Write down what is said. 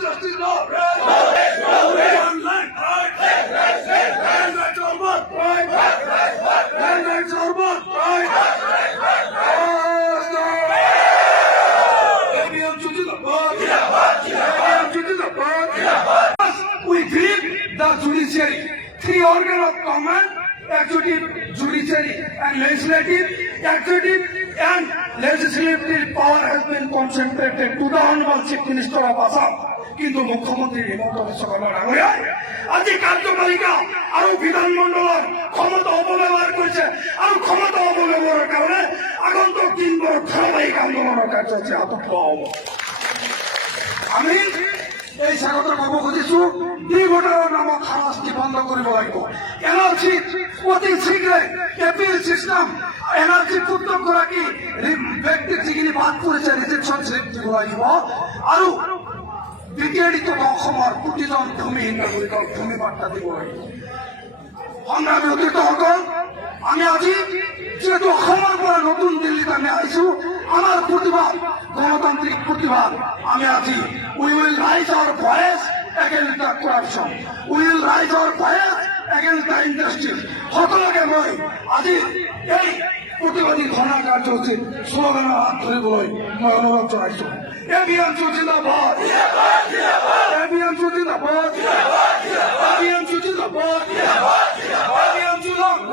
justice, no rest. One land right. Land rights are must right. Land rights are must right. ABM to the board. ABM to the board. We did the judiciary. Three organs of government: executive, judiciary, and legislative. Executive and legislative power has been concentrated to the Honorable Chief Minister of Assam. কিন্তু মুখ্যমন্ত্রী হিমন্ত বিশ্ব শর্মা ডাঙরিয়া আজি কার্যপালিকা আর বিধানমন্ডলের ক্ষমতা অপব্যবহার করেছে আর ক্ষমতা অপব্যবহারের কারণে আগন্তুক 3 বড় ধারাবাহিক আন্দোলনের কাজ চলছে আতঙ্ক। আমি এই স্বাগত পাব খুঁজিছো দুর্ঘটনার নামক হামাসটি বন্ধ কৰিব লাগিব। এনার্জি অতি শীঘ্ৰে এপিএল সিস্টেম এনার্জি পুত্ৰগৰাকী ব্যক্তিৰ যিখিনি বাদ পৰিছে ৰিজেকশ্যন স্লিপ দিব লাগিব আৰু বিজেডিত অসমৰ প্ৰতিজন ভূমিহীন নাগৰিকক ভূমি বাৰ্তা দিব লাগিব। সংগ্ৰামী অতিথিসকল, আমি আজি যেহেতু অসমৰ পৰা নতুন দিল্লীত আমি আহিছো, আমাৰ প্ৰতিবাদ গণতান্ত্ৰিক প্ৰতিবাদ। আমি আজি we will raise our voice against the corruption, we will raise our voice against the injustice. সকলোকে মই আজি এই প্ৰতিবাদী ঘোষণা কাৰ্যসূচীত শ্লোগানৰ হাত ধৰিবলৈ মই অনুৰোধ জনাইছো। ABM জিন্দাবাদ, ABM জিন্দাবাদ, ABM জিন্দাবাদ, ABM জিন্দাবাদ।